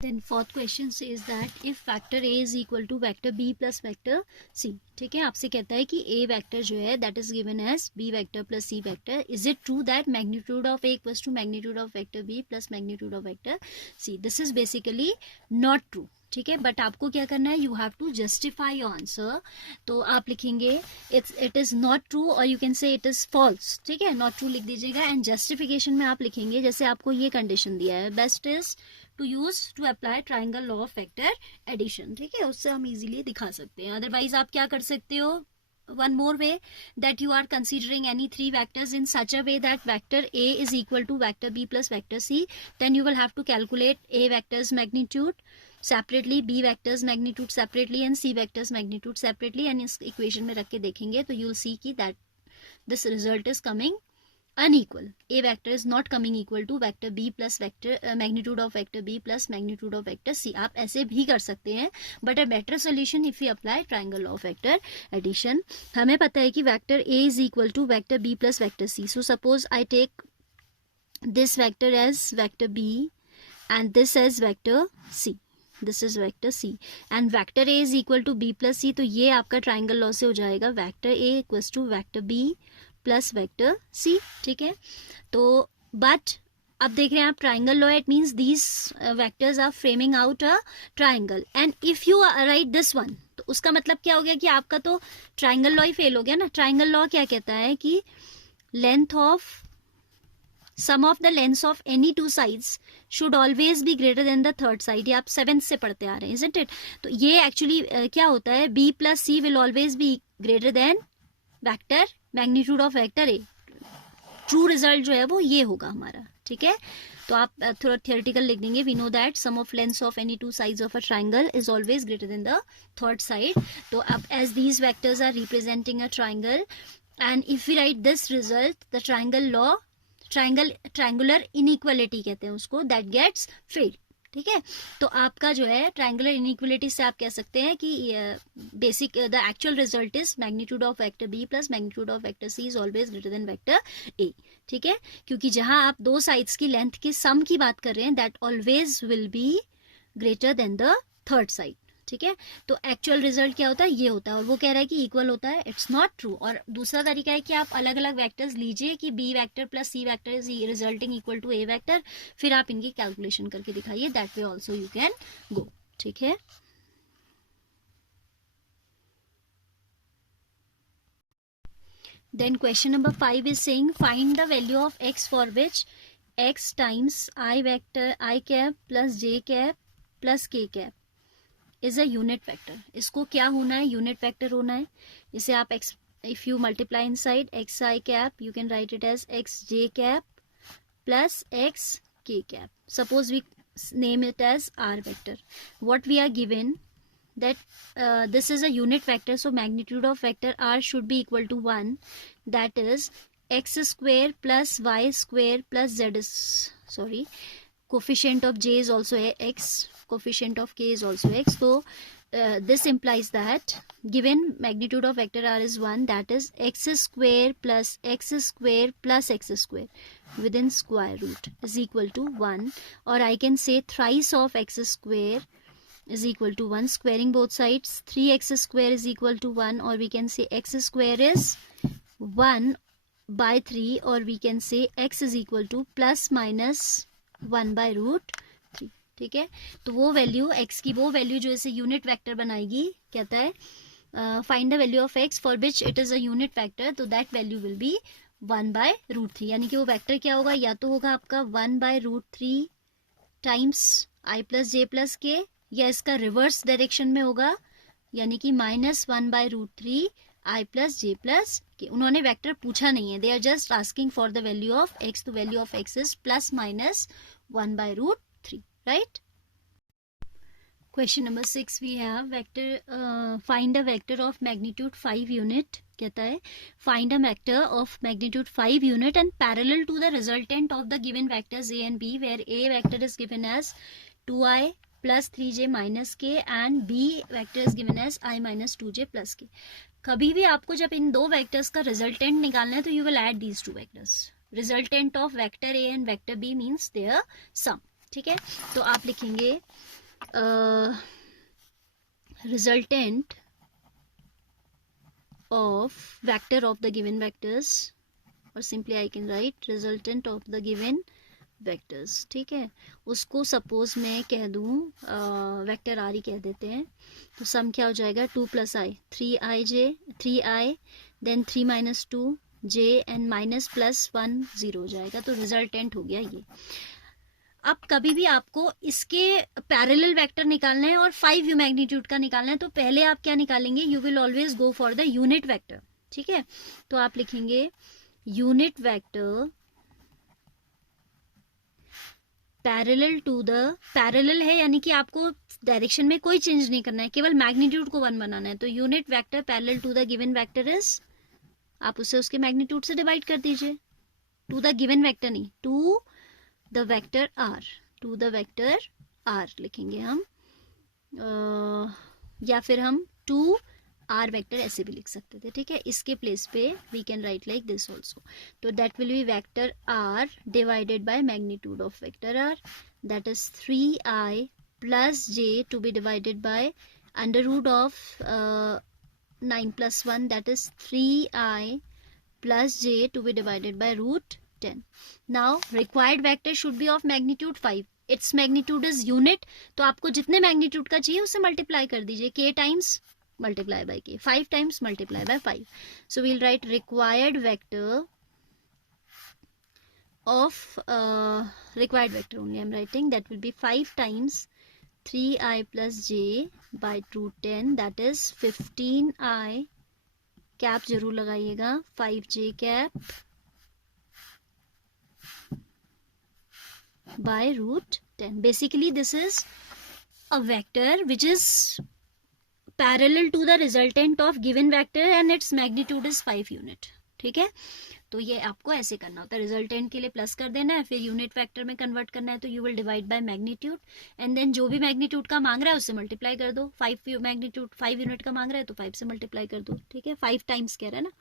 Then fourth question says that if vector A is equal to vector B plus vector C, ठीक है, आपसे कहता है कि A vector जो है that is given as B vector plus C vector, is it true that magnitude of A equals to magnitude of vector B plus magnitude of vector C? This is basically not true, ठीक है, but आपको क्या करना है, you have to justify your answer. तो आप लिखेंगे it is not true और you can say it is false, ठीक है, नॉट ट्रू लिख दीजिएगा. एंड जस्टिफिकेशन में आप लिखेंगे जैसे आपको ये कंडीशन दिया है, best is to use to apply triangle law of vector addition, ठीक है, उससे हम इजीली दिखा सकते हैं. अदरवाइज आप क्या कर सकते हो, one more way, that you are considering any three vectors in such a way that vector A is equal to vector B plus vector C, then you will have to calculate A vector's magnitude separately, B vector's magnitude separately and C vector's magnitude separately, and इस equation में रख के देखेंगे तो you will see कि that this result is coming unequal. A vector is not coming equal to vector B plus vector magnitude of vector B plus magnitude of vector C. आप ऐसे भी कर सकते हैं, but a better solution if we apply triangle law of vector addition. हमें पता है कि vector A is equal to vector B plus vector C. So suppose I take this vector as vector B and this as vector C. This is vector C and vector A is equal to B plus C. तो ये आपका triangle law से हो जाएगा vector A equals to vector B plus vector C, ठीक है. तो but अब देख रहे हैं आप triangle law, it means these vectors are framing out a triangle and if you write this one, तो उसका मतलब क्या हो गया कि आपका तो ट्राइंगल लॉ ही फेल हो गया ना. ट्राइंगल लॉ क्या कहता है कि length of sum of the lengths of any two sides should always be greater than the third side. ये आप 7th से पढ़ते आ रहे हैं, इजंट इट. तो ये एक्चुअली क्या होता है, B plus C will always be greater than vector magnitude of vector A. True result जो है वो ये होगा हमारा, ठीक है. तो आप थोड़ा थियोरेटिकल लिख देंगे, we know that sum of lengths of any two sides of a triangle is always greater than the third side. तो अब as these vectors are representing a triangle and if we write this result, the triangle law, triangular inequality कहते हैं उसको, that gets failed, ठीक है. तो आपका जो है ट्राइंगुलर इनइक्वालिटी से आप कह सकते हैं कि basic the actual result is magnitude of vector B plus magnitude of vector C is always greater than vector A, ठीक है. क्योंकि जहां आप दो साइड्स की लेंथ के सम की बात कर रहे हैं, that always will be greater than the third side, ठीक है. तो एक्चुअल रिजल्ट क्या होता है, ये होता है, और वो कह रहा है कि इक्वल होता है. It's not true. और दूसरा तरीका है कि आप अलग अलग वेक्टर्स लीजिए कि B vector plus C vector is resulting equal to A vector, फिर आप इनकी कैलकुलेशन करके दिखाइए. That way also you can go, ठीक है. Then question number 5 is saying find the value of x for which x times I vector I cap plus j cap plus k cap is a unit vector. इसको क्या होना है, unit vector होना है. इसे आप X, if you multiply inside X I cap, you can write it as X J cap plus X K cap. Suppose we name it as R vector. What we are given that this is a unit vector, so magnitude of vector r should be equal to 1, that is x square plus y square plus z is, sorry, coefficient of j is also x, coefficient of k is also x. So this implies that given magnitude of vector r is 1, that is x square plus x square plus x square within square root is equal to 1, or I can say thrice of x square is equal to 1. Squaring both sides, 3x square is equal to 1, or we can say x square is 1 by 3, or we can say x is equal to plus minus 1 by root 3, ठीक है. तो वो value x की, वो value जो इसे unit vector बनाएगी, कहता है find the value of x for which it is a unit vector, तो that value will be 1 by root 3. यानी कि वो वेक्टर क्या होगा, या तो होगा आपका 1 by root 3 times i plus J plus के, या इसका रिवर्स डायरेक्शन में होगा, यानी कि -1 by root 3 i plus J plus K. उन्होंने वेक्टर पूछा नहीं है, they are just asking for the value of x. तो value of x is +-1 by root 3, right. Question number 6 we have vector, find a vector of magnitude 5 unit. कहता है find a vector of magnitude 5 unit and parallel to the resultant of the given vectors a and b, where a vector is given as 2i plus 3j minus k and b vector is given as I minus 2j plus k. कभी भी आपको जब इन दो vectors का resultant निकालना है तो you will add these two vectors. Resultant of vector a and vector b means their sum, ठीक है, तो आप लिखेंगे resultant of vector of the given vectors, और simply I can write resultant of the given vectors. ठीक है, उसको suppose मैं कह दूँ वेक्टर आर ही कह देते हैं, तो सम क्या हो जाएगा 2 + i 3i then 3 - 2 j and minus plus 1 0 हो जाएगा, तो रिजल्टेंट हो गया ये। अब कभी भी आपको इसके पैरेलल वेक्टर निकालना है और 5u मैग्नीट्यूड का निकालना है, तो पहले आप क्या निकालेंगे, you will always go for the unit vector. ठीक है, तो आप लिखेंगे unit vector parallel to the, parallel है यानी कि आपको डायरेक्शन में कोई चेंज नहीं करना है, केवल मैग्नीट्यूड को 1 बनाना है, तो unit vector parallel to the given vector is, आप उसे उसके मैग्नीट्यूड से डिवाइड कर दीजिए, टू द गिवन वेक्टर नहीं, to the vector R, to the vector R लिखेंगे हम, या फिर हम टू आर वेक्टर ऐसे भी लिख सकते थे। ठीक है, इसके प्लेस पे we can write like this also, तो that will be vector R divided by magnitude of vector R, that is 3i plus j to be divided by under root of 9 + 1, that is 3i plus j to be divided by √10. Now required vector should be of magnitude 5. Its magnitude is unit. तो आपको जितने magnitude का चाहिए उससे multiply कर दीजिए, k times multiply by k, 5 times multiply by 5. So we'll write required vector of required vector only I'm writing, that will be 5 times 3i plus j by √10, that is 15i, cap जरूर लगाइएगा, 5j cap by √10. Basically this is a vector which is parallel to the resultant of given vector and its magnitude is 5 unit. ठीक है, तो ये आपको ऐसे करना होता है, रिजल्टेंट के लिए प्लस कर देना है, फिर यूनिट वेक्टर में कन्वर्ट करना है, तो you will divide by magnitude and then जो भी मैग्नीट्यूड का मांग रहा है उससे मल्टीप्लाई कर दो, 5 मैग्नीट्यूड 5 यूनिट का मांग रहा है तो 5 से मल्टीप्लाई कर दो। ठीक है, 5 टाइम्स कह रहा है ना,